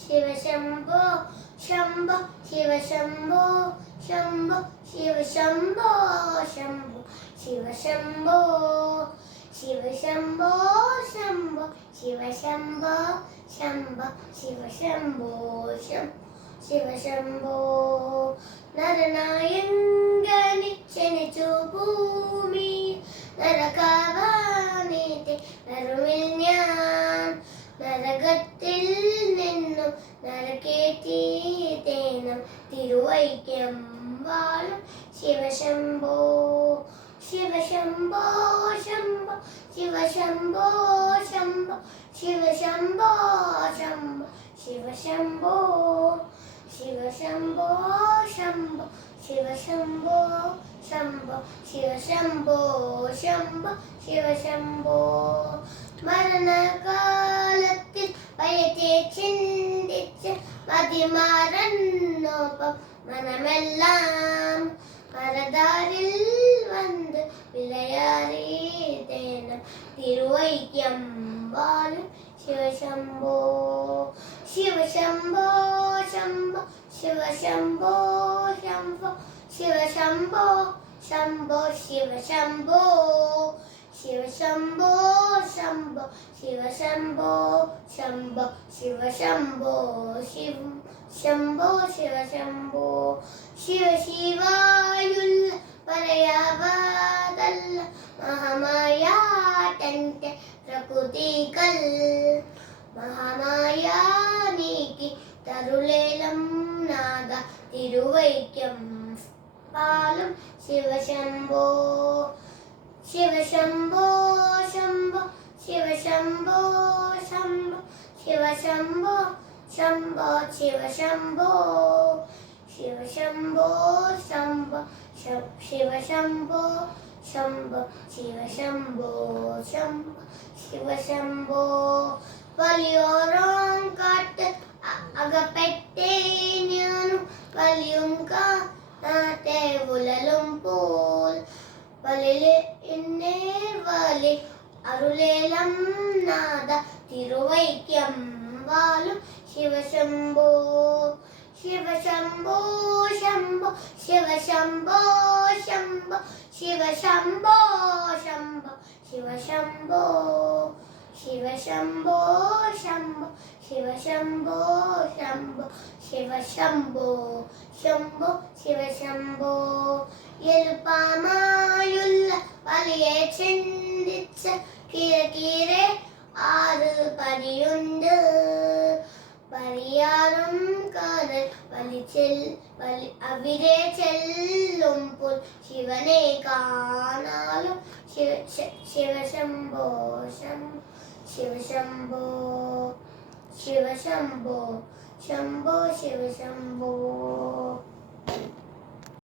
ശിവശംഭോ ശംഭോ ശിവശംഭോ ശംഭോ ശിവശംഭോ ശംഭോ ശിവശംഭോ ശിവശംഭോ ശംഭോ ശിവശംഭോ ശംഭോ ശിവശംഭോ ശിവശംഭോ നരനായങ്കനി ക്ഷണിച്ചു ഭൂമി നരകാവാനീതി നറുവിൽ ഞാൻ നരകത്തിൽ നിന്നും നരകേറ്റീതേനം തിരുവൈക്കം വാഴും ശിവശംഭോ ശിവശംഭോ ശംഭോ ശിവശംഭോ ശംഭോ ശിവശംഭോ ശംഭോ ശിവശംഭോ ശിവശംഭോ ശംഭോ ശിവശംഭോ ശംഭോ ശിവശംഭോ ശംഭോ ശിവശംഭോ മരണകാലത്തിൽ ഭയത്തെ ചിന്തിച്ച് മതിമാറന്നോപ്പം മനമെല്ലാം മരതാരിൽ വന്ന് വിളയാറിയതേനം തിരുവൈക്കം വാഴും ശിവശംഭോ ശിവശംഭോ ശംഭോ ശിവശംഭോ ശംഭോ ശിവശംഭോ ശംഭോ ശിവശംഭോ ശിവശംഭോ ശംഭോ ശിവശംഭോ ശംഭോ ശിവശംഭോ ശംഭോ ശിവശംഭോ ശിവശിവായുള്ള പറയാവാതല്ല മഹാമായ തന്റെ പ്രകൃതികൾ മഹാമായ നീക്കി തരുളേലം നാഗ തിരുവൈക്കം പാലും ശിവശംഭോ ശിവശംഭോ ശംഭോ ശിവശംഭോ ശംഭോ ശിവശംഭോ ശംഭോ ശിവശംഭോ ശിവശംഭോ ശംഭോ ശിവശംഭോ ശംഭോ ശിവശംഭോ ശംഭോ ശിവശംഭോ വലിയോരം കാട്ട് അകപ്പെട്ടേ ഞാനും വലിയും കാത്തെ ഉലലും പോൽ വലിലെ എന്നേർ വലി അരുളേലം നാദ തിരുവൈക്കം വാലും ശിവശംഭോ ശിവശംഭോ ശംഭോ ശിവശംഭോ ശംഭോ ശിവശംഭോ ശംഭോ ശിവശംഭോ ശിവശംഭോ ശംഭോ ശിവശംഭോ ശംഭോ ശിവശംഭോ ശംഭോ ശിവശംഭോ എളുപ്പമായുള്ള വലിയെ ചിന്തിച്ച് കിരകിരെ ആറ് പനിയുണ്ട് പരിയാറും കാതൽ അവിടെ ചെല്ലുമ്പോൾ ശിവനെ കാണാലും ശിവശംഭോ ശിവശംഭോ ശിവശംഭോ ശംഭോ ശിവശംഭോ